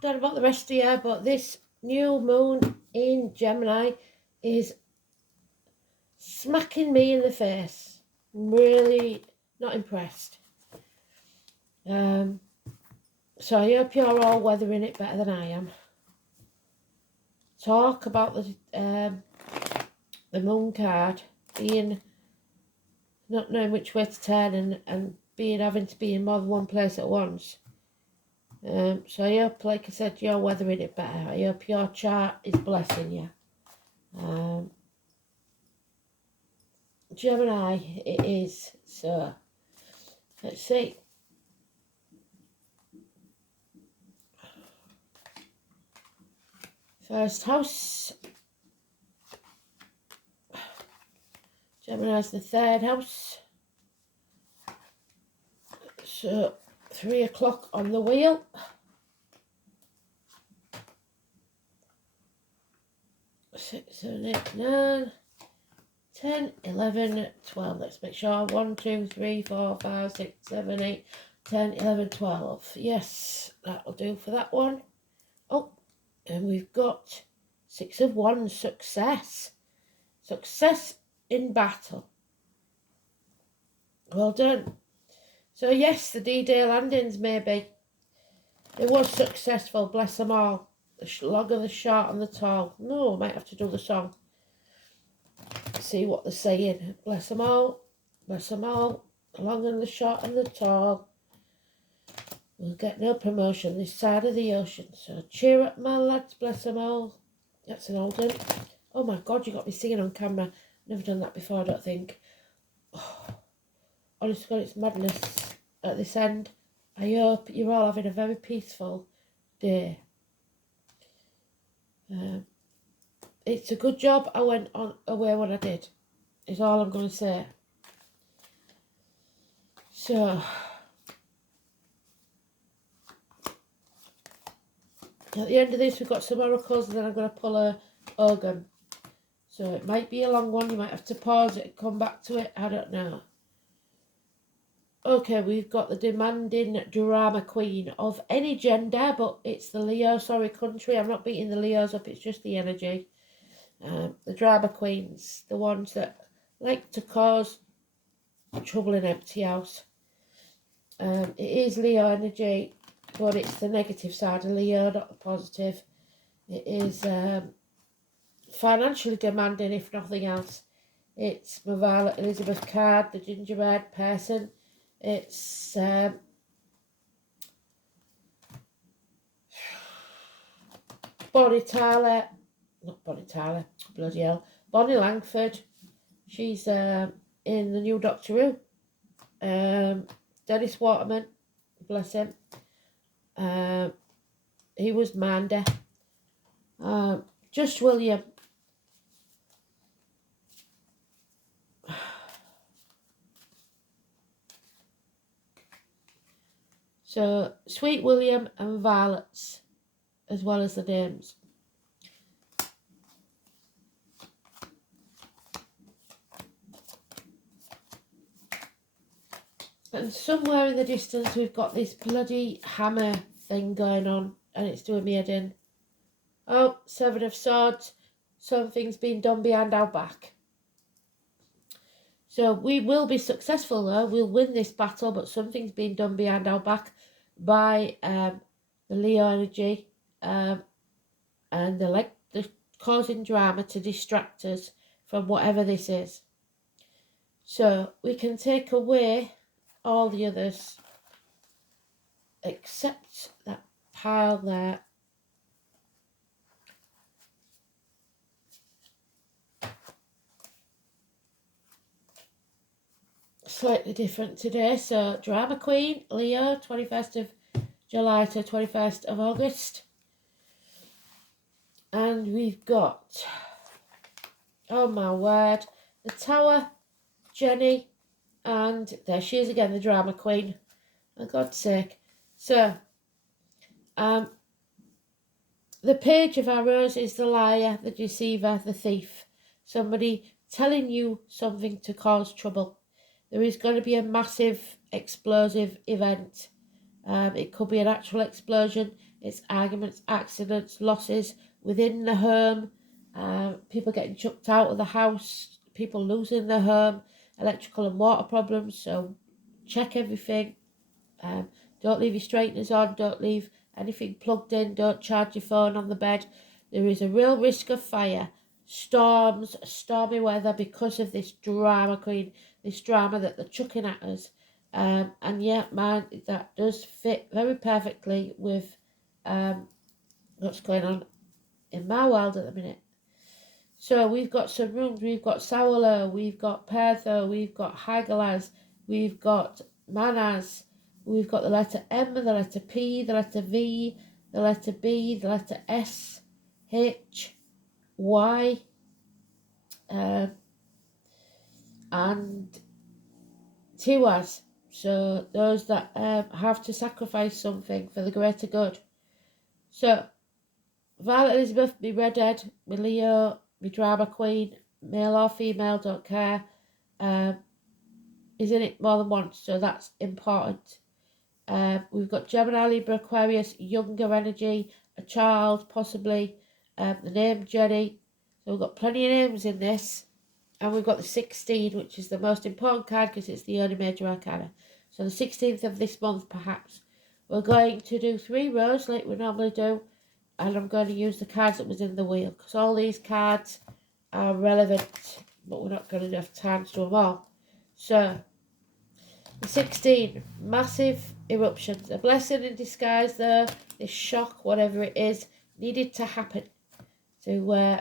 don't know about the rest of the year, but this new moon in Gemini is smacking me in the face. I'm really not impressed. So I hope you're all weathering it better than I am. Talk about the moon card being not knowing which way to turn and having to be in more than one place at once. So I hope, like I said, you're weathering it better. I hope your chart is blessing you. Gemini, it is. So let's see. First house. Gemini's the third house. So 3 o'clock on the wheel. 6, 7, 8, 9, 10, 11, 12. Let's make sure. 1, 2, 3, 4, 5, 6, 7, 8, 10, 11, 12. Yes, that'll do for that one. Oh, and we've got 6 of Wands, success. Success in battle. Well done. So yes, the D-Day landings maybe. It was successful, bless them all. The long and the short and the tall. No, I might have to do the song. See what they're saying. Bless them all. Bless them all. The long and the short and the tall. We'll get no promotion this side of the ocean. So cheer up, my lads. Bless them all. That's an old one. Oh my God, you got me singing on camera. Never done that before, I don't think. Oh, honestly, God, it's madness at this end. I hope you're all having a very peaceful day. It's a good job I went on away when I did, is all I'm going to say. So, at the end of this, we've got some oracles, and then I'm going to pull a organ. So it might be a long one, you might have to pause it and come back to it, I don't know. Okay, we've got the demanding drama queen of any gender, but it's the Leo, sorry country, I'm not beating the Leos up, it's just the energy. The drama queens, the ones that like to cause trouble in empty house. It is Leo energy, but it's the negative side of Leo, not the positive. It is financially demanding, if nothing else. It's my Violet Elizabeth card, the gingerbread person. It's Bonnie Tyler, not Bonnie Tyler, bloody hell, Bonnie Langford. She's in the new Doctor Who. Dennis Waterman, bless him. He was Mandy. Just William. So, Sweet William and Violets, as well as the names. And somewhere in the distance, we've got this bloody hammer thing going on, and it's doing me head in. Oh, 7 of Swords. Something's been done behind our back. So we will be successful, though. We'll win this battle, but something's been done behind our back by the Leo energy, and they're causing drama to distract us from whatever this is. So we can take away all the others except that pile there. Slightly different today. So drama queen, Leo, 21st of July to 21st of August. And we've got, oh my word, the Tower, Jenny, and there she is again, the drama queen. For God's sake. So, the Page of Arrows is the liar, the deceiver, the thief. Somebody telling you something to cause trouble. There is going to be a massive explosive event. It could be an actual explosion. It's arguments, accidents, losses within the home, people getting chucked out of the house, people losing their home, electrical and water problems. So check everything. Don't leave your straighteners on, don't leave anything plugged in, don't charge your phone on the bed. There is a real risk of fire, storms, stormy weather because of this drama queen, this drama that they're chucking at us. And yeah, man, that does fit very perfectly with what's going on in my world at the minute. So we've got some rooms, we've got Sawala, we've got Pertho, we've got Hagalaz, we've got Manaz, we've got the letter M, the letter P, the letter V, the letter B, the letter S, H, Y, and Tiwaz. So those that have to sacrifice something for the greater good. So Violet Elizabeth, me redhead, me Leo, me drama queen, male or female, don't care, is in it more than once, so that's important. We've got Gemini, Libra, Aquarius, younger energy, a child, possibly, the name Jenny. So we've got plenty of names in this. And we've got the 16, which is the most important card because it's the only major arcana. So the 16th of this month, perhaps. We're going to do 3 rows like we normally do. And I'm going to use the cards that was in the wheel because all these cards are relevant, but we're not going to have time to do them all. So, the 16, massive eruptions. A blessing in disguise there, this shock, whatever it is, needed to happen to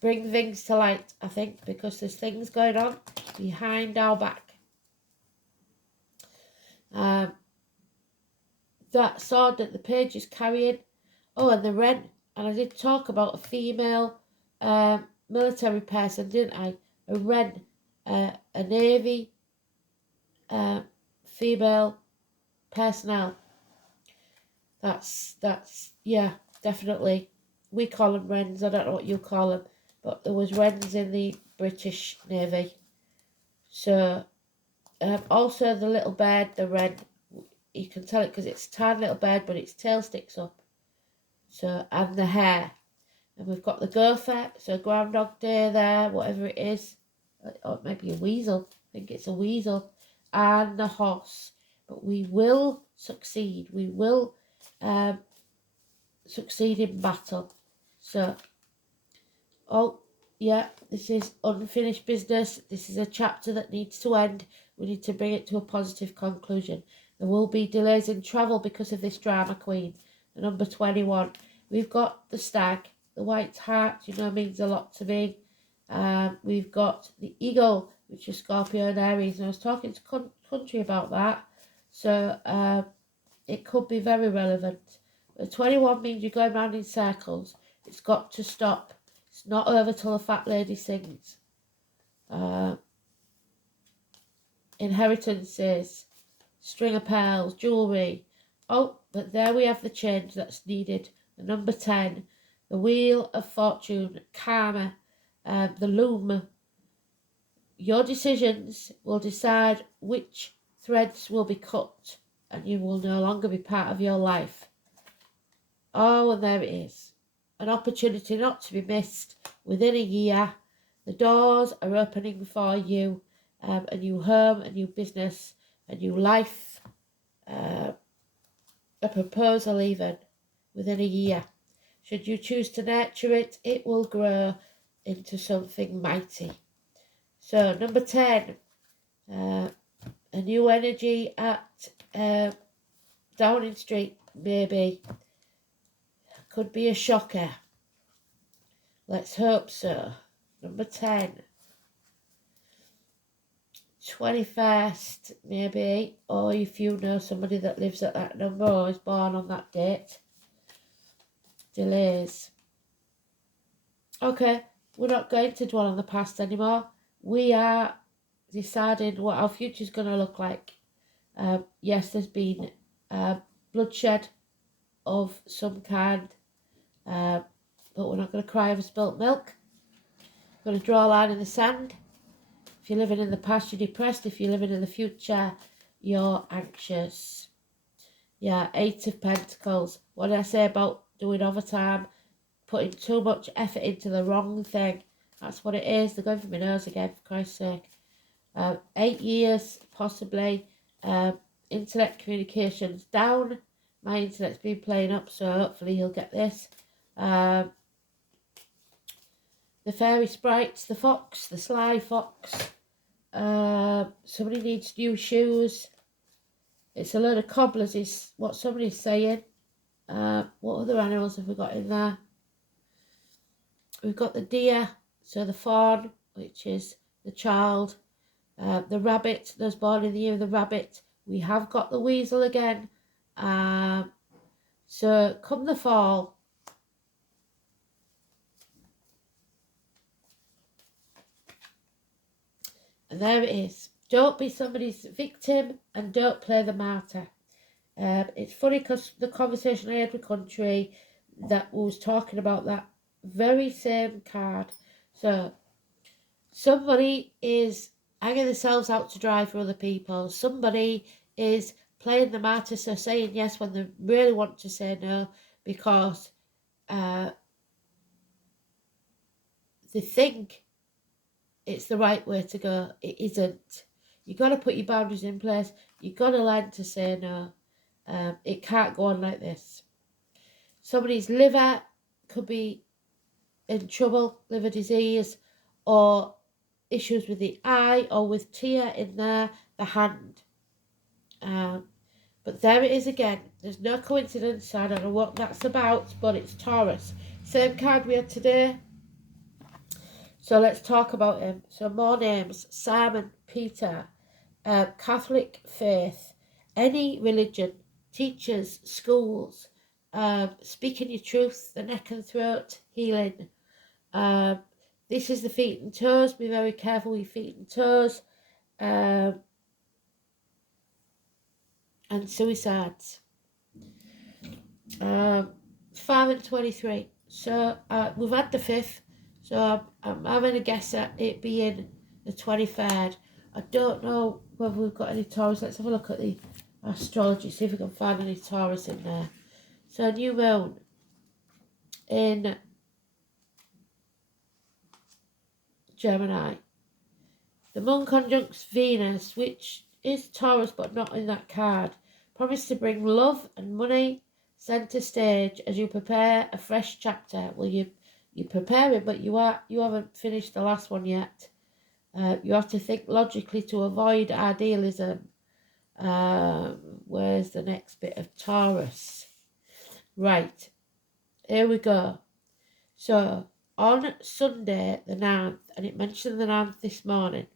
bring things to light, I think, because there's things going on behind our back. That sword that the page is carrying. Oh, and the Wren. And I did talk about a female military person, didn't I? A Wren, a Navy female personnel. That's yeah, definitely. We call them Wrens. I don't know what you call them, but there was Wrens in the British Navy. So also the little bird, the Wren, you can tell it because it's a tiny little bird, but its tail sticks up. So, and the hair. And we've got the gopher, so Groundhog Day there, whatever it is. Or it might be a weasel. I think it's a weasel. And the horse. But we will succeed. We will succeed in battle. So, oh, yeah, this is unfinished business. This is a chapter that needs to end. We need to bring it to a positive conclusion. There will be delays in travel because of this drama queen. The number 21. We've got the stag. The white heart, you know, means a lot to me. We've got the eagle, which is Scorpio and Aries. And I was talking to country about that. So it could be very relevant. The 21 means you're going round in circles. It's got to stop. It's not over till the fat lady sings. Inheritances, string of pearls, jewellery. Oh, but there we have the change that's needed. The number 10, the wheel of fortune, karma, the loom. Your decisions will decide which threads will be cut and you will no longer be part of your life. Oh, and there it is. An opportunity not to be missed within a year. The doors are opening for you. A new home, a new business, a new life. A proposal even within a year. Should you choose to nurture it, it will grow into something mighty. So number 10, a new energy at Downing Street, maybe. Could be a shocker. Let's hope so. Number 10. 21st, maybe. Or if you know somebody that lives at that number or is born on that date. Delays. Okay, we're not going to dwell on the past anymore. We are deciding what our future is going to look like. Yes, there's been bloodshed of some kind, but we're not going to cry over spilt milk. We're going to draw a line in the sand. If you're living in the past, you're depressed. If you're living in the future, you're anxious. Yeah, Eight of Pentacles. What did I say about doing overtime? Putting too much effort into the wrong thing. That's what it is. They're going for my nose again, for Christ's sake. 8 years, possibly. Internet communications down. My internet's been playing up, so hopefully he'll get this. The fairy sprites, the fox, the sly fox. Somebody needs new shoes. It's a load of cobblers is what somebody's saying. What other animals have we got in there? We've got the deer, so the fawn, which is the child. The rabbit, those born in the year of the rabbit. We have got the weasel again. So come the fall. And there it is. Don't be somebody's victim and don't play the martyr. It's funny because the conversation I had with Country that was talking about that very same card. So somebody is hanging themselves out to dry for other people. Somebody is playing the martyr, so saying yes when they really want to say no because they think it's the right way to go. It isn't. You got to put your boundaries in place. You got to learn to say no. It can't go on like this. Somebody's liver could be in trouble, liver disease, or issues with the eye, or with tear in there, the hand. But there it is again. There's no coincidence. I don't know what that's about, but it's Taurus. Same card we had today. So let's talk about him. So more names: Simon, Peter, Catholic faith, any religion, teachers, schools, speaking your truth, the neck and throat, healing. This is the feet and toes. Be very careful with your feet and toes. And suicides. 5 and 23. So we've had the 5th. So I'm having a guess at it being the 23rd. I don't know whether we've got any Taurus. Let's have a look at the astrology, see if we can find any Taurus in there. So new moon in Gemini. The moon conjuncts Venus, which is Taurus but not in that card. Promise to bring love and money centre stage as you prepare a fresh chapter. Well, you're preparing, but you haven't finished the last one yet. You have to think logically to avoid idealism. Where's the next bit of Taurus? Right, here we go. So on Sunday the 9th, and it mentioned the 9th this morning,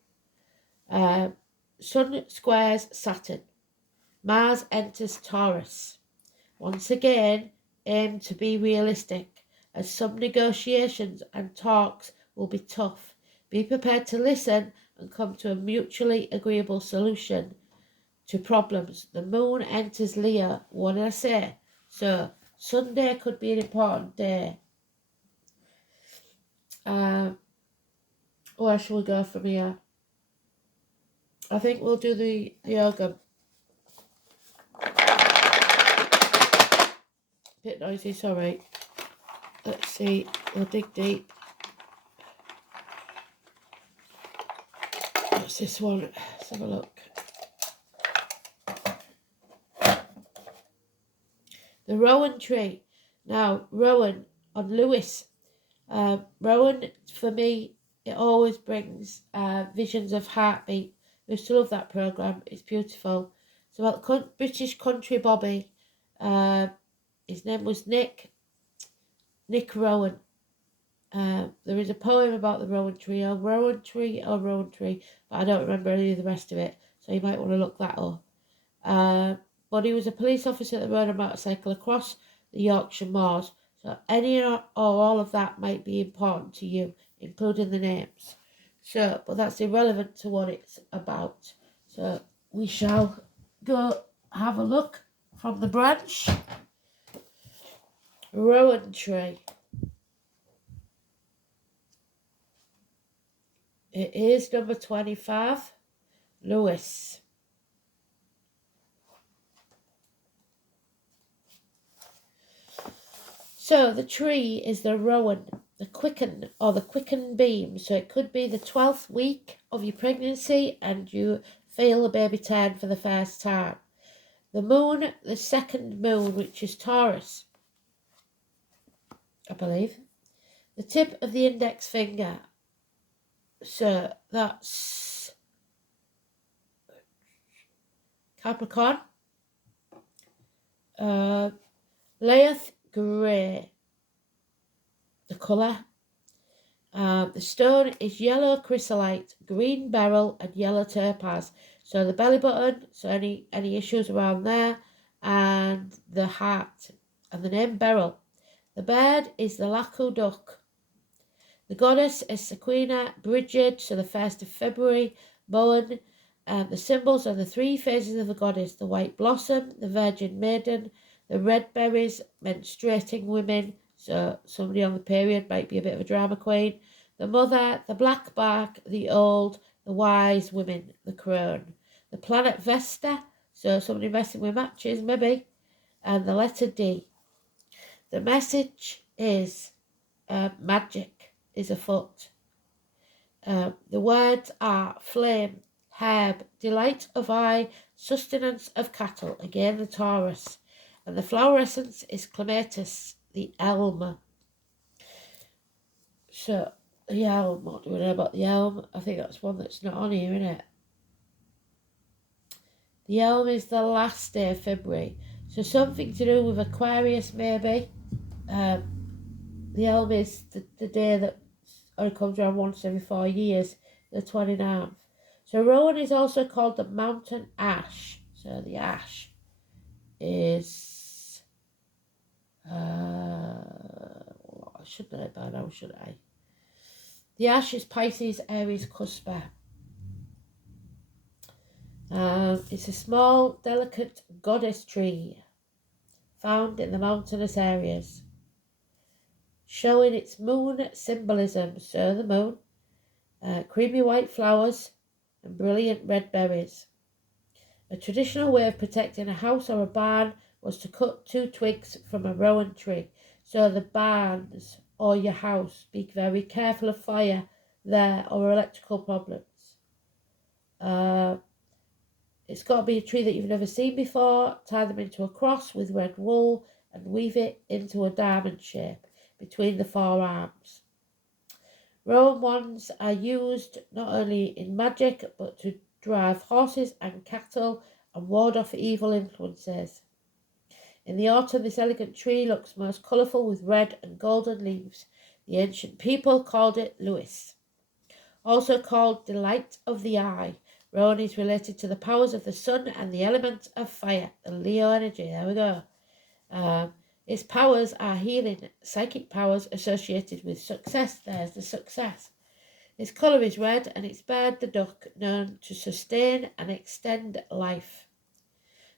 Sun squares Saturn. Mars enters Taurus. Once again, aim to be realistic, as some negotiations and talks will be tough. Be prepared to listen and come to a mutually agreeable solution to problems. The moon enters Leo. What did I say? So Sunday could be an important day. Where shall we go from here? I think we'll do the yoga. Bit noisy, sorry. Let's see, we'll dig deep. What's this one? Let's have a look. The Rowan tree. Now, Rowan on Lewis. Rowan, for me, it always brings visions of Heartbeat. We used to love that programme. It's beautiful. It's about British country Bobby. His name was Nick Rowan. There is a poem about the Rowan tree, but I don't remember any of the rest of it, so you might want to look that up. But he was a police officer that rode a motorcycle across the Yorkshire Moors, so any or all of that might be important to you, including the names. So, but that's irrelevant to what it's about. So we shall go have a look from the branch. Rowan tree. It is number 25, Lewis. So the tree is the rowan, the quicken or the quicken beam. So it could be the 12th week of your pregnancy and you feel the baby turn for the first time. The moon, the second moon, which is Taurus, I believe. The tip of the index finger. So that's Capricorn. Leith grey, the colour. The stone is yellow chrysolite, green beryl and yellow topaz. So the belly button, so any issues around there, and the heart. And the name beryl. The bird is the Laku duck. The goddess is Sequina, Bridget, so the 1st of February, Bowen. The symbols are the three phases of the goddess: the white blossom, the virgin maiden, the red berries, menstruating women, so somebody on the period might be a bit of a drama queen, the mother, the black bark, the old, the wise women, the crone, the planet Vesta, so somebody messing with matches maybe, and the letter D. The message is magic is afoot. The words are flame, herb, delight of eye, sustenance of cattle, again the Taurus, and the flower essence is clematis, the elm. So the elm, what do we know about the elm? I think that's one that's not on here, isn't it? The elm is the last day of February, so something to do with Aquarius maybe. The elm is the day that only comes around once every 4 years, the 29th. So Rowan is also called the mountain ash. So the ash is, I should know it by now, should I? The ash is Pisces, Aries, Cusper. It's a small, delicate goddess tree found in the mountainous areas, showing its moon symbolism. So the moon, creamy white flowers and brilliant red berries. A traditional way of protecting a house or a barn was to cut 2 twigs from a rowan tree. So the barns or your house, be very careful of fire there or electrical problems. It's got to be a tree that you've never seen before. Tie them into a cross with red wool and weave it into a diamond shape between the forearms. Rowan wands are used not only in magic but to drive horses and cattle and ward off evil influences. In the autumn, this elegant tree looks most colourful with red and golden leaves. The ancient people called it Lewis. Also called delight of the eye, Rowan is related to the powers of the sun and the element of fire, the Leo energy. There we go. Its powers are healing, psychic powers associated with success. There's the success. Its colour is red and its bird, the duck, known to sustain and extend life.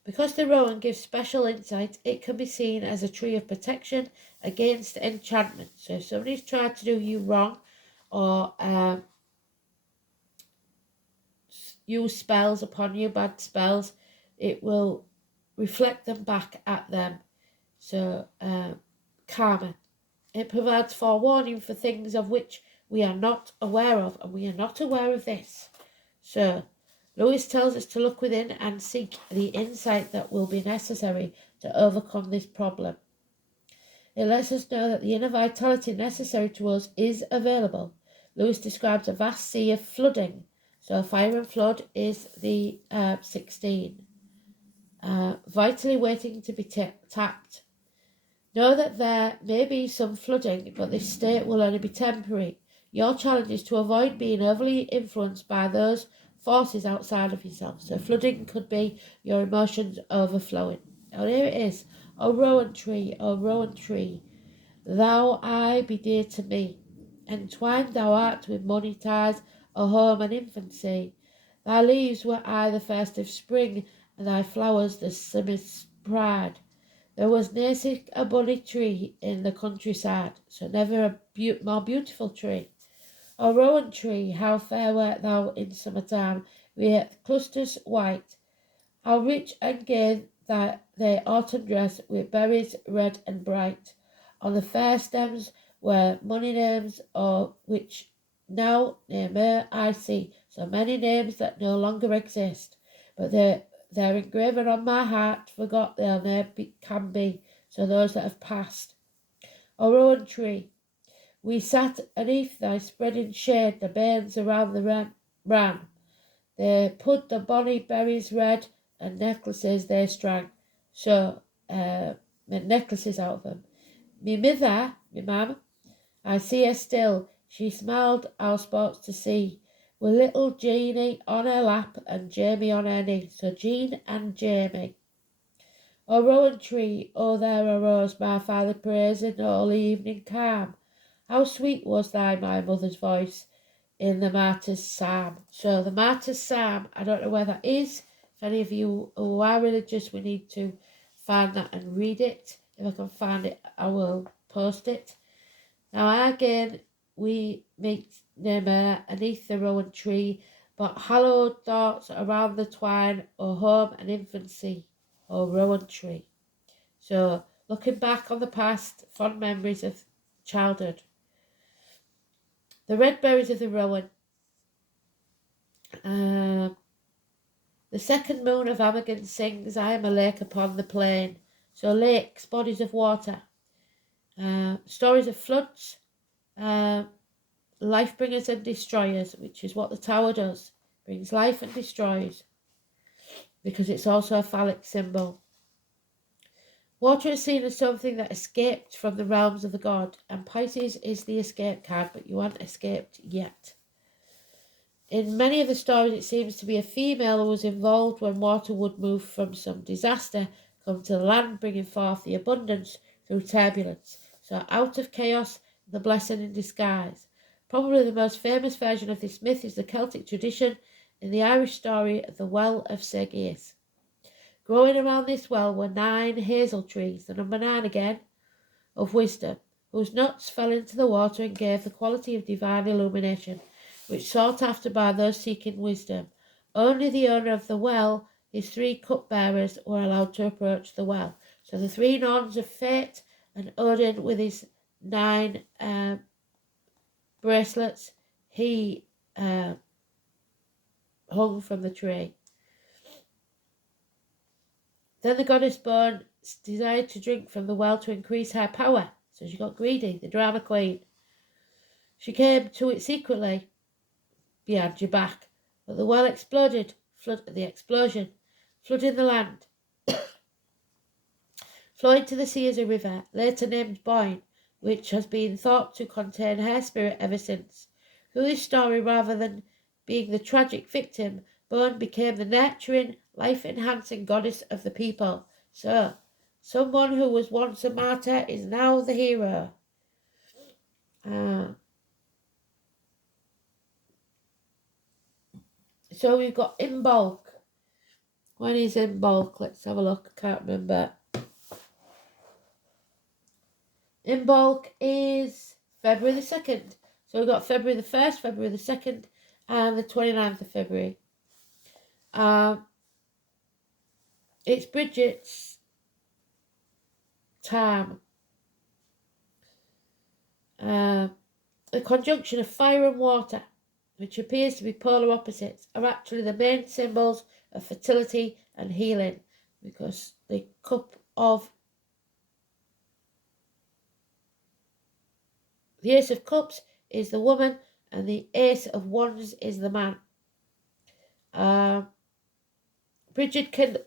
Because the rowan gives special insight, it can be seen as a tree of protection against enchantment. So if somebody's tried to do you wrong or use spells upon you, bad spells, it will reflect them back at them. So karma. It provides forewarning for things of which we are not aware of, and we are not aware of this. So Lewis tells us to look within and seek the insight that will be necessary to overcome this problem. It lets us know that the inner vitality necessary to us is available. Lewis describes a vast sea of flooding. So fire and flood is the 16. Vitally waiting to be tapped. Know that there may be some flooding, but this state will only be temporary. Your challenge is to avoid being overly influenced by those forces outside of yourself. So flooding could be your emotions overflowing. Oh, here it is. O rowan tree, thou I be dear to me. Entwined thou art with money ties, O home and infancy. Thy leaves were aye the first of spring, and thy flowers the summer's pride. There was ne'er a bonny tree in the countryside, so never a more beautiful tree. O rowan tree, how fair wert thou in summer time, with clusters white. How rich and gay thy autumn dress, with berries red and bright. On the fair stems were money names, or which now near me I see so many names that no longer exist, but they're engraven on my heart, forgot they'll ne'er can be, so those that have passed. O rowan tree, we sat aneath thy spreading shade, the bairns around the ran. They put the bonny berries red, and necklaces they strang, so made necklaces out of them. Me mither, me mam, I see her still, she smiled our sports to see, with little Jeanie on her lap and Jamie on her knee, so Jean and Jamie. O rowan tree, oh there arose my father praising all the evening calm. How sweet was thy, my mother's voice, in the Martyr's Psalm. So the Martyr's Psalm, I don't know where that is. If any of you who are religious, we need to find that and read it. If I can find it, I will post it. Now again, we meet near aneath the rowan tree, but hallowed thoughts around the twine, O home and infancy, O rowan tree. So looking back on the past, fond memories of childhood. The red berries of the rowan. The second moon of Amagen sings, I am a lake upon the plain. So lakes, bodies of water. Stories of floods, life bringers and destroyers, which is what the tower does. Brings life and destroys, because it's also a phallic symbol. Water is seen as something that escaped from the realms of the god, and Pisces is the escape card, but you haven't escaped yet. In many of the stories, it seems to be a female who was involved when water would move from some disaster, come to the land, bringing forth the abundance through turbulence. So out of chaos, the blessing in disguise. Probably the most famous version of this myth is the Celtic tradition in the Irish story of the Well of Sergius. Growing around this well were 9 hazel trees, the number 9 again, of wisdom, whose nuts fell into the water and gave the quality of divine illumination, which sought after by those seeking wisdom. Only the owner of the well, his 3 cupbearers, were allowed to approach the well. So the 3 Norns of fate, and Odin with his 9 bracelets, he hung from the tree. Then the goddess Born desired to drink from the well to increase her power, so she got greedy, the drama queen. She came to it secretly, behind your back, but the well exploded, flooding the land. Flowing to the sea as a river, later named Boyne, which has been thought to contain her spirit ever since. Through this story, rather than being the tragic victim, Boyne became the nurturing, life-enhancing goddess of the people. So, someone who was once a martyr is now the hero. So we've got Imbolc. When is Imbolc? Let's have a look. I can't remember. Imbolc is February the 2nd. So we've got February the 1st, February the 2nd, and the 29th of February. It's Bridget's time. The conjunction of fire and water, which appears to be polar opposites, are actually the main symbols of fertility and healing, because the cup of the Ace of Cups is the woman, and the Ace of Wands is the man. Bridget kindles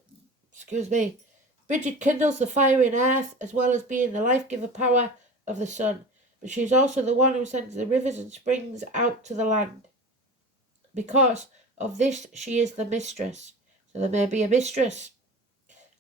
the fire in earth, as well as being the life-giver power of the sun. But she is also the one who sends the rivers and springs out to the land. Because of this, she is the mistress. So there may be a mistress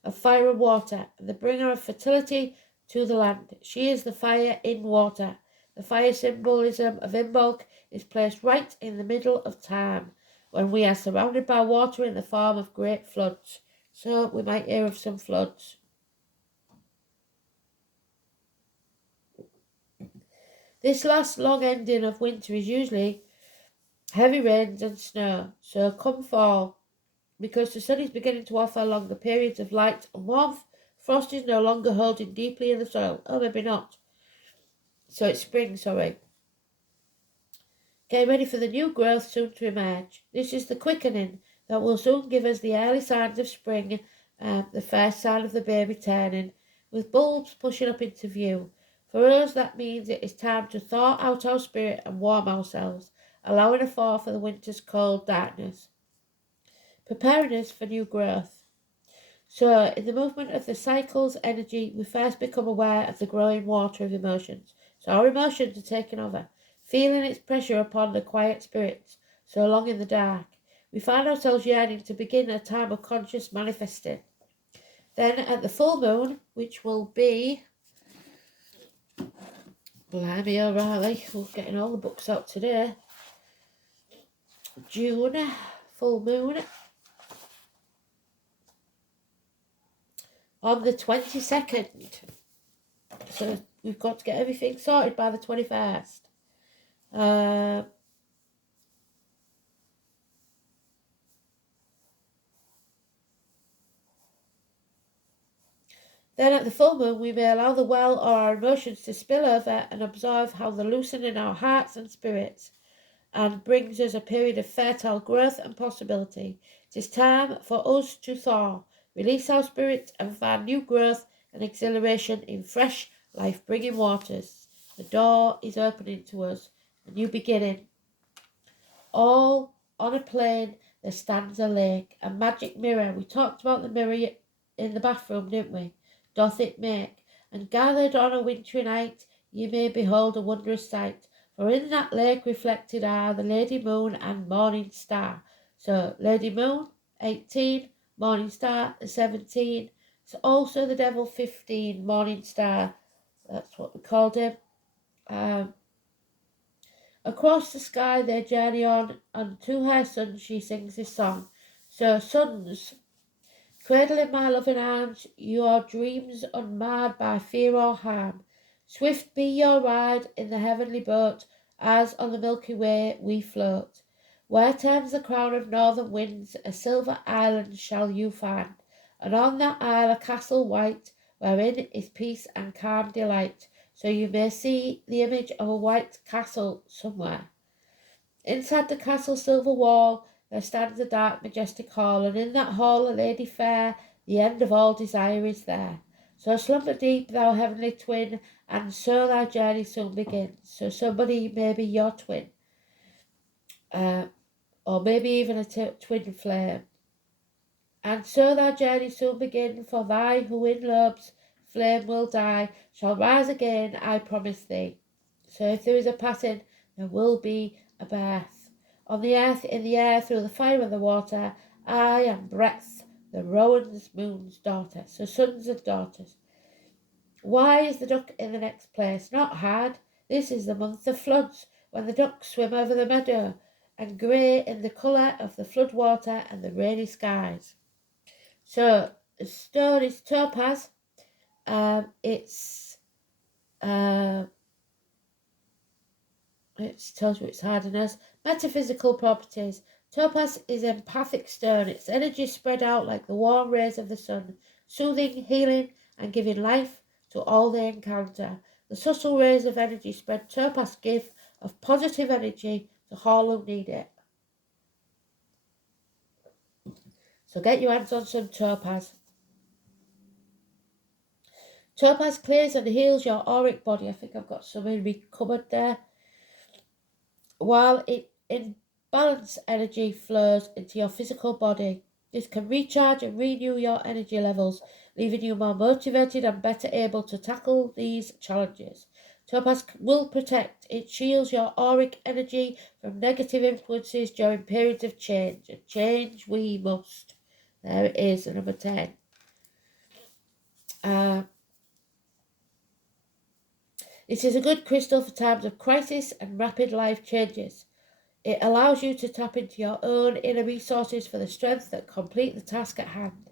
of fire and water, and the bringer of fertility to the land. She is the fire in water. The fire symbolism of Imbolc is placed right in the middle of time, when we are surrounded by water in the form of great floods. So we might hear of some floods. This last long ending of winter is usually heavy rains and snow. So come fall, because the sun is beginning to offer longer periods of light and warmth, frost is no longer holding deeply in the soil. Oh, maybe not. So it's spring, sorry. Getting ready for the new growth soon to emerge. This is the quickening that will soon give us the early signs of spring, the first sign of the baby turning, with bulbs pushing up into view. For us, that means it is time to thaw out our spirit and warm ourselves, allowing a thaw for the winter's cold darkness, preparing us for new growth. So, in the movement of the cycle's energy, we first become aware of the growing water of emotions. So our emotions are taking over, feeling its pressure upon the quiet spirits, so long in the dark. We find ourselves yearning to begin a time of conscious manifesting. Then at the full moon, which will be... Blimey, O'Reilly, we're getting all the books out today. June, full moon. On the 22nd. So we've got to get everything sorted by the 21st. Then at the full moon, we may allow the well or our emotions to spill over and observe how they loosen in our hearts and spirits and brings us a period of fertile growth and possibility. It is time for us to thaw, release our spirits and find new growth and exhilaration in fresh, life-bringing waters. The door is opening to us, a new beginning. All on a plain there stands a lake, a magic mirror. We talked about the mirror in the bathroom, didn't we? Doth it make, and gathered on a wintry night, ye may behold a wondrous sight. For in that lake reflected are the Lady Moon and Morning Star. So Lady Moon, 18, Morning Star, 17. It's also the Devil, 15, Morning Star. That's what we called him. Across the sky they journey on, and to her son she sings this song. So sons, cradle in my loving arms, your dreams unmarred by fear or harm. Swift be your ride in the heavenly boat, as on the Milky Way we float. Where turns the crown of northern winds, a silver island shall you find, and on that isle a castle white, wherein is peace and calm delight. So you may see the image of a white castle somewhere. Inside the castle's silver wall there stands a dark majestic hall, and in that hall a lady fair, the end of all desire is there. So slumber deep, thou heavenly twin, and so thy journey soon begins. So somebody may be your twin, or maybe even a twin flame. And so thy journey soon begin, for thy who in love's flame will die shall rise again, I promise thee. So if there is a passing, there will be a birth. On the earth, in the air, through the fire and the water, I am breath, the rowan's moon's daughter. So sons and daughters. Why is the duck in the next place? Not hard. This is the month of floods, when the ducks swim over the meadow, and grey in the colour of the flood water and the rainy skies. So the stone is topaz. It tells you its hardness. Metaphysical properties. Topaz is empathic stone. Its energy spread out like the warm rays of the sun, soothing, healing, and giving life to all they encounter. The subtle rays of energy spread topaz gift of positive energy to all who need it. So get your hands on some topaz. Topaz clears and heals your auric body. I think I've got some in my cupboard there. While it in balance energy flows into your physical body. This can recharge and renew your energy levels, leaving you more motivated and better able to tackle these challenges. Topaz will protect. It shields your auric energy from negative influences during periods of change. And change we must. There it is, number 10. It is a good crystal for times of crisis and rapid life changes. It allows you to tap into your own inner resources for the strength that complete the task at hand.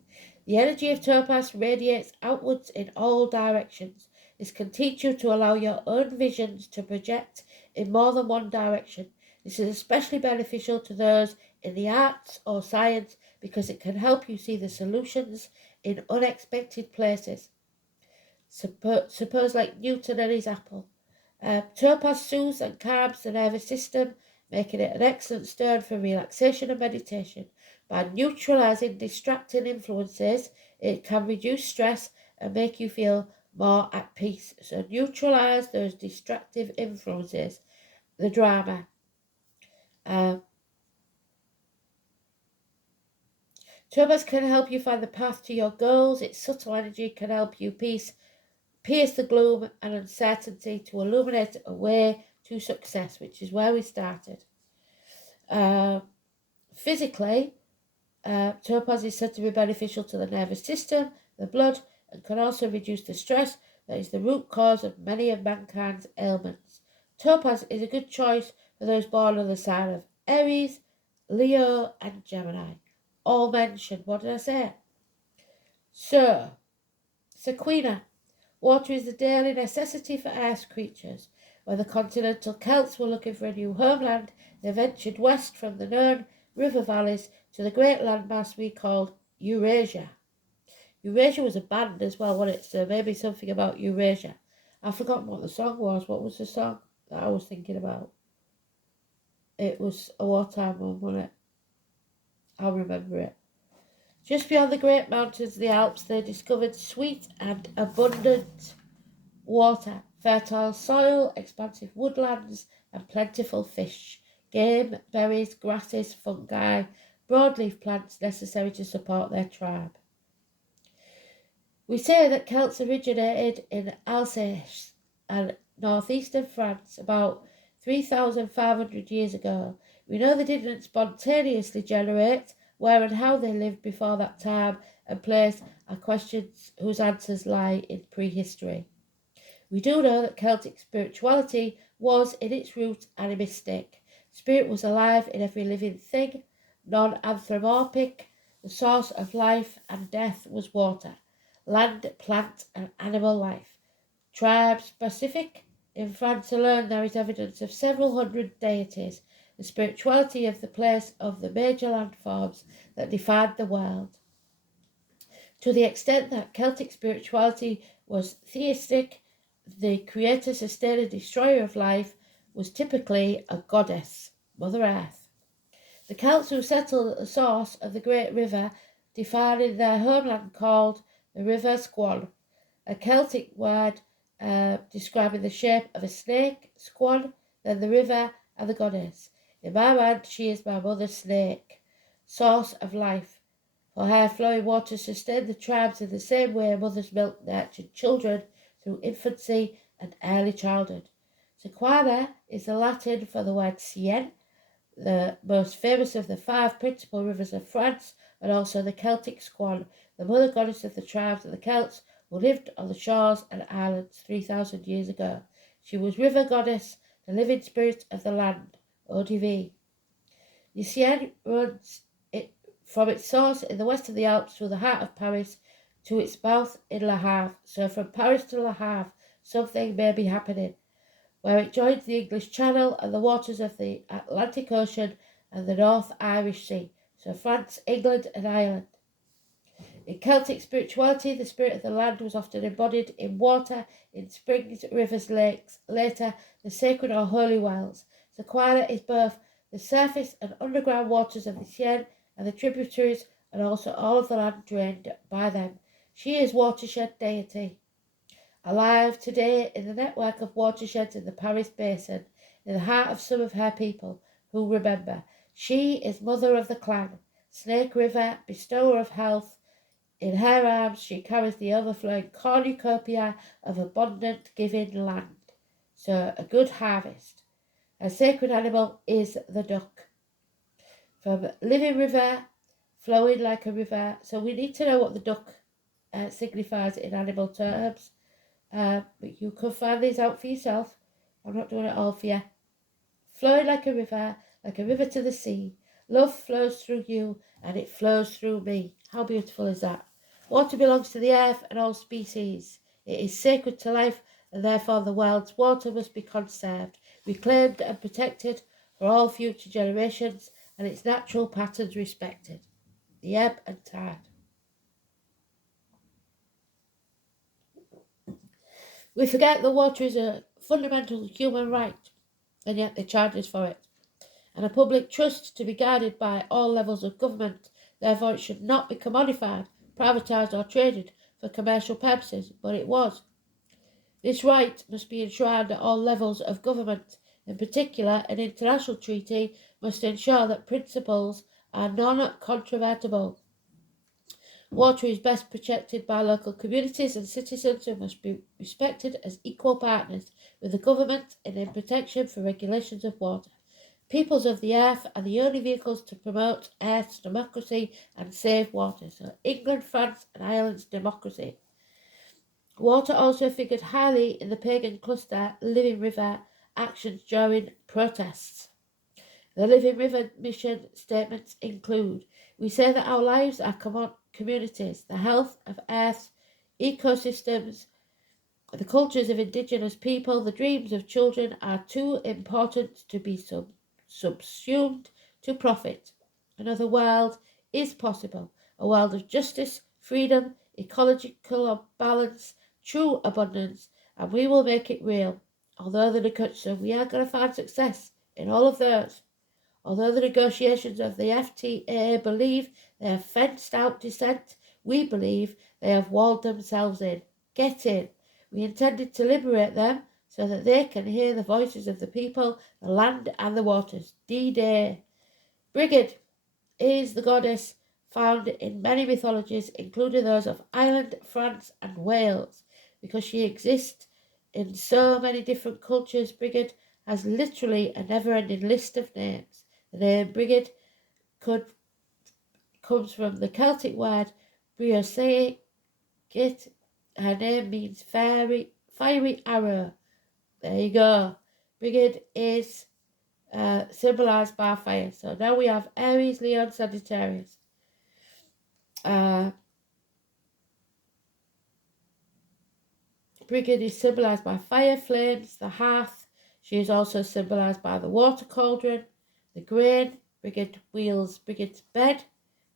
The energy of topaz radiates outwards in all directions. This can teach you to allow your own visions to project in more than one direction. This is especially beneficial to those in the arts or science because it can help you see the solutions in unexpected places. Suppose like Newton and his apple. Topaz soothes and calms the nervous system, making it an excellent stone for relaxation and meditation. By neutralizing distracting influences, it can reduce stress and make you feel more at peace. So neutralize those distractive influences, the drama. Topaz can help you find the path to your goals. Its subtle energy can help you pierce the gloom and uncertainty to illuminate a way to success, which is where we started. Physically, topaz is said to be beneficial to the nervous system, the blood, and can also reduce the stress that is the root cause of many of mankind's ailments. Topaz is a good choice for those born on the sign of Aries, Leo, and Gemini. All mentioned. What did I say? So, Sequina. Water is the daily necessity for earth's creatures. When the continental Celts were looking for a new homeland, they ventured west from the known river valleys to the great landmass we called Eurasia. Eurasia was a band as well, wasn't it? So maybe something about Eurasia. I've forgotten what the song was. What was the song that I was thinking about? It was a wartime one, wasn't it? I'll remember it. Just beyond the great mountains of the Alps, they discovered sweet and abundant water, fertile soil, expansive woodlands, and plentiful fish, game, berries, grasses, fungi, broadleaf plants necessary to support their tribe. We say that Celts originated in Alsace and northeastern France about 3,500 years ago. We know they didn't spontaneously generate. Where and how they lived before that time and place are questions whose answers lie in prehistory. We do know that Celtic spirituality was in its root animistic. Spirit was alive in every living thing, non-anthropomorphic. The source of life and death was water, land, plant, and animal life. Tribe specific. In France alone there is evidence of several hundred deities, the spirituality of the place of the major landforms that defined the world. To the extent that Celtic spirituality was theistic, the creator, sustainer, destroyer of life was typically a goddess, Mother Earth. The Celts who settled at the source of the great river defined their homeland called the River Squan, a Celtic word describing the shape of a snake, Squan, then the river and the goddess. In my mind, she is my mother snake, source of life. For her flowing waters sustain the tribes in the same way mothers milk nurtured children through infancy and early childhood. Sequana is the Latin for the word Seine, the most famous of the 5 principal rivers of France, and also the Celtic Squan, the mother goddess of the tribes of the Celts who lived on the shores and islands 3,000 years ago. She was river goddess, the living spirit of the land, ODV. The Seine runs from its source in the west of the Alps through the heart of Paris to its mouth in Le Havre. So from Paris to Le Havre, something may be happening, where it joins the English Channel and the waters of the Atlantic Ocean and the North Irish Sea. So France, England and Ireland. In Celtic spirituality, the spirit of the land was often embodied in water, in springs, rivers, lakes, later the sacred or holy wells. Sequana is both the surface and underground waters of the Seine and the tributaries, and also all of the land drained by them. She is watershed deity, alive today in the network of watersheds in the Paris Basin, in the heart of some of her people who remember. She is mother of the clan, Snake River, bestower of health. In her arms she carries the overflowing cornucopia of abundant giving land. So a good harvest. Her sacred animal is the duck. From living river, flowing like a river. So we need to know what the duck signifies in animal terms. But you can find these out for yourself. I'm not doing it all for you. Flowing like a river to the sea. Love flows through you and it flows through me. How beautiful is that? Water belongs to the earth and all species. It is sacred to life and therefore the world's water must be conserved, reclaimed and protected for all future generations and its natural patterns respected. The ebb and tide. We forget that water is a fundamental human right, and yet they charge us for it. And a public trust to be guarded by all levels of government. Therefore, it should not be commodified, privatised or traded for commercial purposes, but it was. This right must be enshrined at all levels of government. In particular, an international treaty must ensure that principles are non-controvertible. Water is best protected by local communities and citizens who must be respected as equal partners with the government in the protection for regulations of water. Peoples of the earth are the only vehicles to promote Earth's democracy and save water. So England, France and Ireland's democracy. Water also figured highly in the pagan cluster Living River actions during protests. The Living River mission statements include: we say that our lives are communities, the health of Earth's ecosystems, the cultures of indigenous people, the dreams of children are too important to be subsumed to profit. Another world is possible, a world of justice, freedom, ecological balance, true abundance, and we will make it real. Although we are going to find success in all of those. Although the negotiations of the FTA believe they have fenced out dissent, we believe they have walled themselves in. Get in. We intended to liberate them so that they can hear the voices of the people, the land and the waters. D-Day. Brigid is the goddess found in many mythologies, including those of Ireland, France and Wales. Because she exists in so many different cultures, Brigid has literally a never-ending list of names. The name Brigid comes from the Celtic word Briosegit. Her name means fiery arrow. There you go. Brigid is symbolised by fire. So now we have Aries, Leo, Sagittarius. Brigid is symbolised by fire, flames, the hearth. She is also symbolised by the water cauldron, the grain. Brigid wheels Brigid's bed.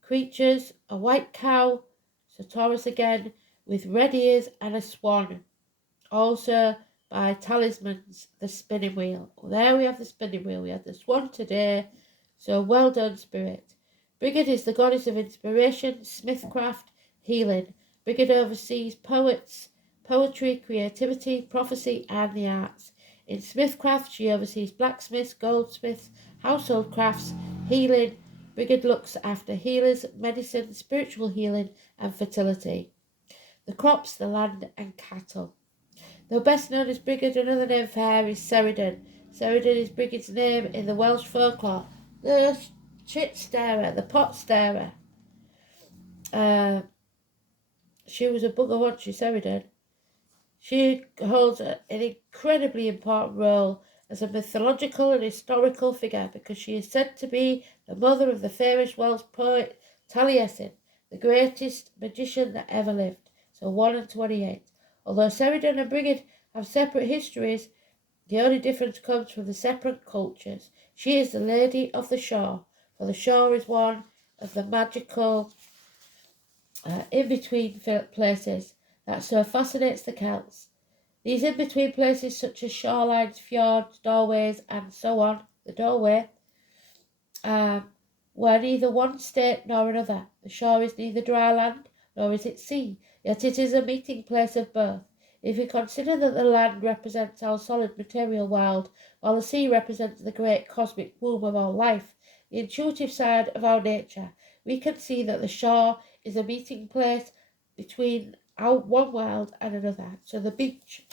Creatures, a white cow, so Taurus again, with red ears and a swan. Also by talismans, the spinning wheel. Well, there we have the spinning wheel. We have the swan today. So well done, Spirit. Brigid is the goddess of inspiration, smithcraft, healing. Brigid oversees poetry, creativity, prophecy and the arts. In smithcraft, she oversees blacksmiths, goldsmiths, household crafts, healing. Brigid looks after healers, medicine, spiritual healing and fertility. The crops, the land and cattle. Though best known as Brigid, another name for her is Cerridon. Cerridon is Brigid's name in the Welsh folklore. The shit stirrer, the pot stirrer. She was a bugger, wasn't she, Cerridon? She holds an incredibly important role as a mythological and historical figure because she is said to be the mother of the famous Welsh poet Taliesin, the greatest magician that ever lived. So 1 and 28. Although Cerridon and Brigid have separate histories, the only difference comes from the separate cultures. She is the Lady of the Shore, for the shore is one of the magical in-between places that so fascinates the Celts. These in-between places such as shorelines, fjords, doorways and so on, the doorway, were neither one state nor another. The shore is neither dry land nor is it sea, yet it is a meeting place of both. If we consider that the land represents our solid material world, while the sea represents the great cosmic womb of all life, the intuitive side of our nature, we can see that the shore is a meeting place between one world and another. So the beach.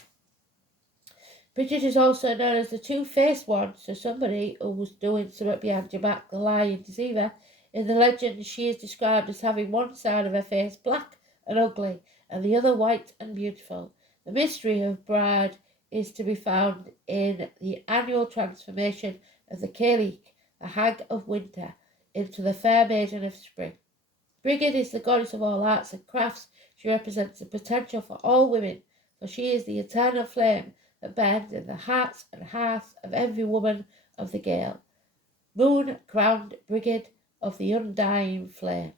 Brigid is also known as the two-faced one, so somebody who was doing something behind your back, the lying deceiver. In the legend, she is described as having one side of her face black and ugly, and the other white and beautiful. The mystery of Bride is to be found in the annual transformation of the Cailleach, the hag of winter, into the fair maiden of spring. Brigid is the goddess of all arts and crafts. She represents the potential for all women, for she is the eternal flame that burns in the hearts and hearth of every woman of the Gael. Moon-crowned Brigid of the undying flame.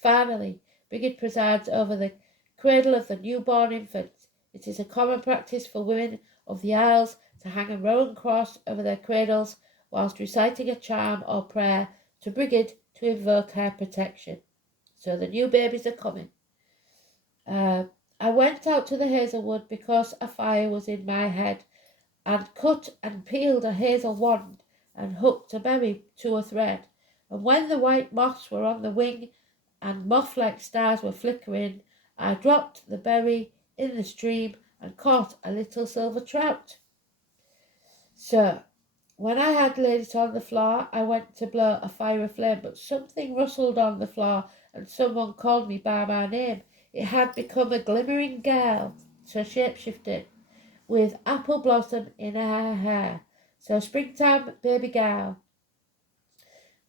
Finally, Brigid presides over the cradle of the newborn infant. It is a common practice for women of the aisles to hang a rowan cross over their cradles whilst reciting a charm or prayer to Brigid to invoke her protection. So the new babies are coming. I went out to the hazelwood because a fire was in my head, and cut and peeled a hazel wand and hooked a berry to a thread. And when the white moths were on the wing and moth-like stars were flickering, I dropped the berry in the stream and caught a little silver trout. So, when I had laid it on the floor, I went to blow a fiery flame, but something rustled on the floor, and someone called me by my name. It had become a glimmering girl, so shape-shifted, with apple blossom in her hair. So springtime baby girl,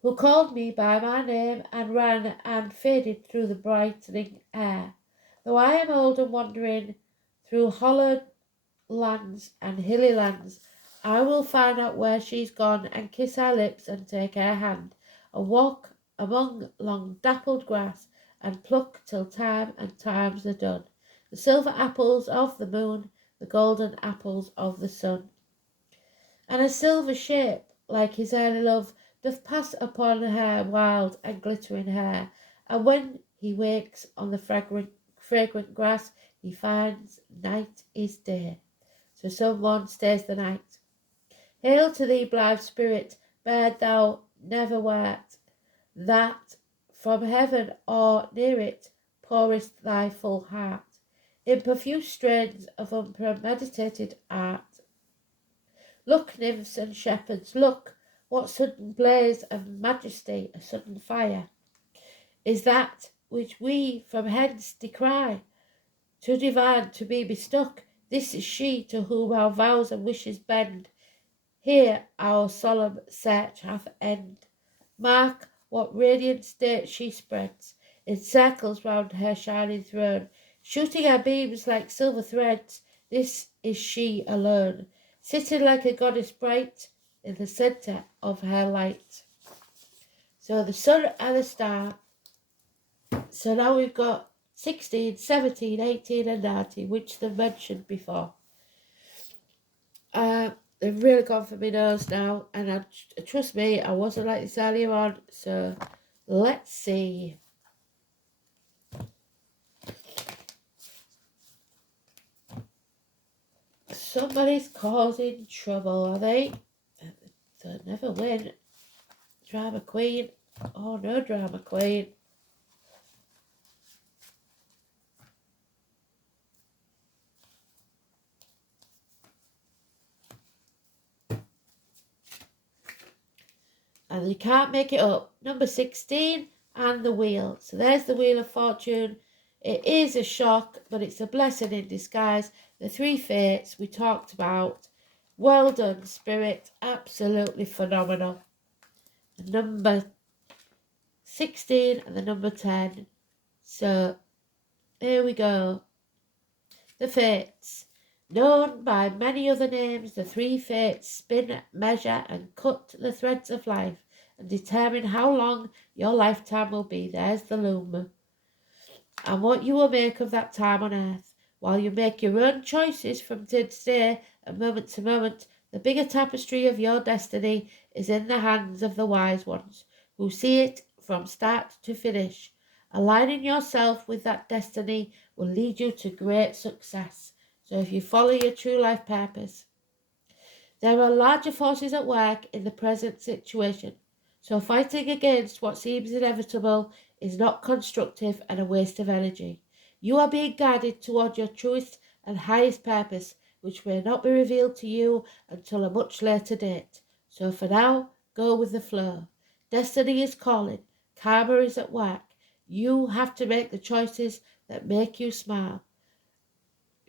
who called me by my name and ran and faded through the brightening air. Though I am old and wandering through hollow lands and hilly lands, I will find out where she's gone and kiss her lips and take her hand and walk among long dappled grass and pluck till time and times are done. The silver apples of the moon, the golden apples of the sun. And a silver shape, like his early love, doth pass upon her wild and glittering hair, and when he wakes on the fragrant grass, he finds night is day. So someone stays the night. Hail to thee, blithe spirit, bird thou never wert, that from heaven or near it pourest thy full heart in profuse strains of unpremeditated art. Look, nymphs and shepherds, look, what sudden blaze of majesty, a sudden fire, is that which we from hence descry. Too divine to be mistook, this is she to whom our vows and wishes bend. Here our solemn search hath end. Mark what radiant state she spreads in circles round her shining throne, shooting her beams like silver threads. This is she alone, sitting like a goddess bright in the centre of her light. So the sun and the star. So now we've got 16, 17, 18 and 19, which they've mentioned before. They've really gone for my nose now, and trust me, I wasn't like this earlier on, so let's see. Somebody's causing trouble, are they? They'll never win. Drama queen. Oh, no drama queen. And you can't make it up. Number 16 and the wheel. So there's the Wheel of Fortune. It is a shock, but it's a blessing in disguise. The three fates we talked about. Well done, Spirit. Absolutely phenomenal. The number 16 and the number 10. So here we go. The fates. Known by many other names, the three fates spin, measure, and cut the threads of life and determine how long your lifetime will be. There's the loom. And what you will make of that time on earth. While you make your own choices from day to day and moment to moment, the bigger tapestry of your destiny is in the hands of the wise ones, who see it from start to finish. Aligning yourself with that destiny will lead you to great success. So if you follow your true life purpose, there are larger forces at work in the present situation. So fighting against what seems inevitable is not constructive and a waste of energy. You are being guided toward your truest and highest purpose, which may not be revealed to you until a much later date. So for now, go with the flow. Destiny is calling. Karma is at work. You have to make the choices that make you smile.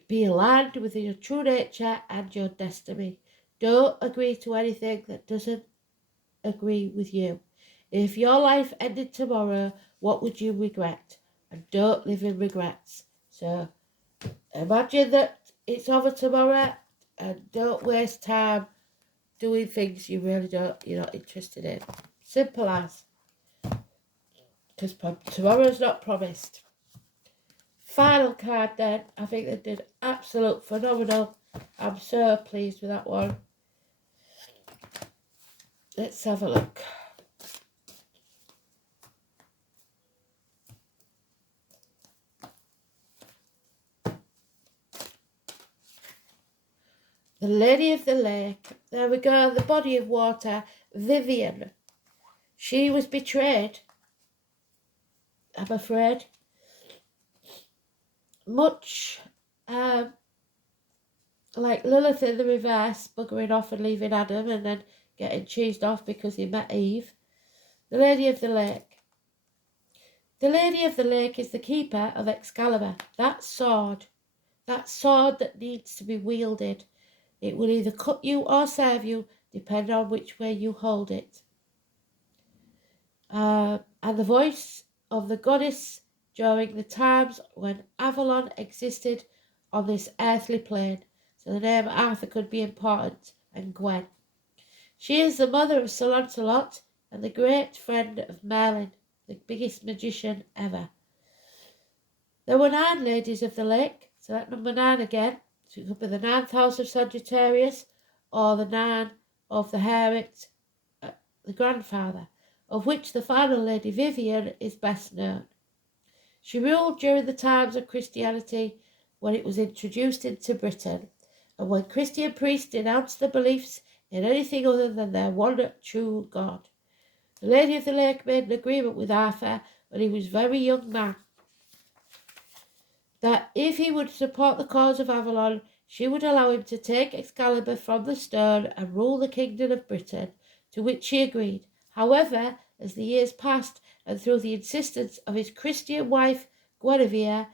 Be aligned with your true nature and your destiny. Don't agree to anything that doesn't agree with you. If your life ended tomorrow, what would you regret? And don't live in regrets. So imagine that it's over tomorrow and don't waste time doing things you're not interested in. Simple as. Because tomorrow's not promised. Final card then. I think they did absolute phenomenal. I'm so pleased with that one. Let's have a look. The Lady of the Lake. There we go. The body of water. Vivian. She was betrayed, I'm afraid. Much like Lilith in the reverse, buggering off and leaving Adam and then getting cheesed off because he met Eve. The Lady of the Lake. The Lady of the Lake is the keeper of Excalibur, that sword that needs to be wielded. It will either cut you or serve you, depending on which way you hold it. And the voice of the goddess during the times when Avalon existed on this earthly plane. So the name Arthur could be important, and Gwen. She is the mother of Sir Lancelot and the great friend of Merlin, the biggest magician ever. There were 9 ladies of the lake, so that number 9 again. So it could be the 9th house of Sagittarius or the 9 of the Hermit, the grandfather, of which the final Lady Vivian is best known. She ruled during the times of Christianity when it was introduced into Britain, and when Christian priests denounced the beliefs in anything other than their one true God. The Lady of the Lake made an agreement with Arthur when he was a very young man, that if he would support the cause of Avalon, she would allow him to take Excalibur from the stone and rule the kingdom of Britain, to which he agreed. However, as the years passed, and through the insistence of his Christian wife Guinevere,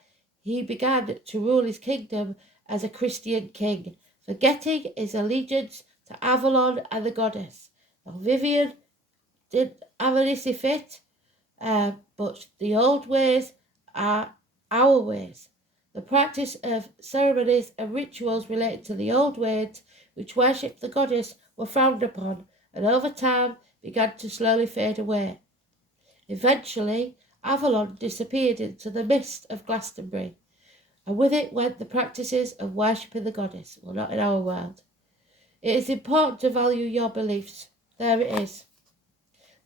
he began to rule his kingdom as a Christian king, forgetting his allegiance to Avalon and the goddess. Now, Vivian did have an issy fit, but the old ways are our ways. The practice of ceremonies and rituals related to the old ways, which worshipped the goddess, were frowned upon, and over time began to slowly fade away. Eventually, Avalon disappeared into the mist of Glastonbury, and with it went the practices of worshipping the goddess. Well, not in our world. It is important to value your beliefs. There it is.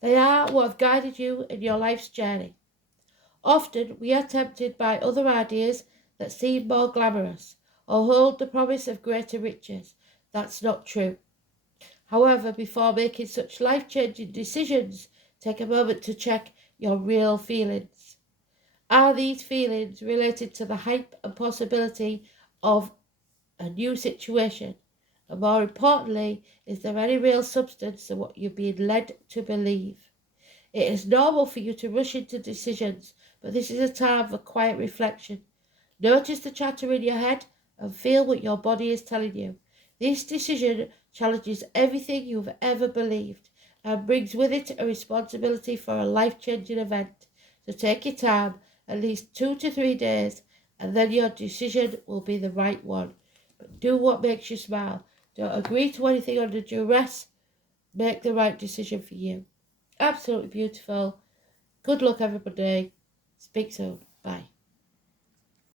They are what have guided you in your life's journey. Often we are tempted by other ideas that seem more glamorous or hold the promise of greater riches. That's not true. However, before making such life-changing decisions, take a moment to check your real feelings. Are these feelings related to the hype and possibility of a new situation? And more importantly, is there any real substance to what you're being led to believe? It is normal for you to rush into decisions, but this is a time for quiet reflection. Notice the chatter in your head and feel what your body is telling you. This decision challenges everything you've ever believed and brings with it a responsibility for a life-changing event. So take your time, at least 2 to 3 days, and then your decision will be the right one. But do what makes you smile. Don't agree to anything under duress. Make the right decision for you. Absolutely beautiful. Good luck, everybody. Speak soon. Bye.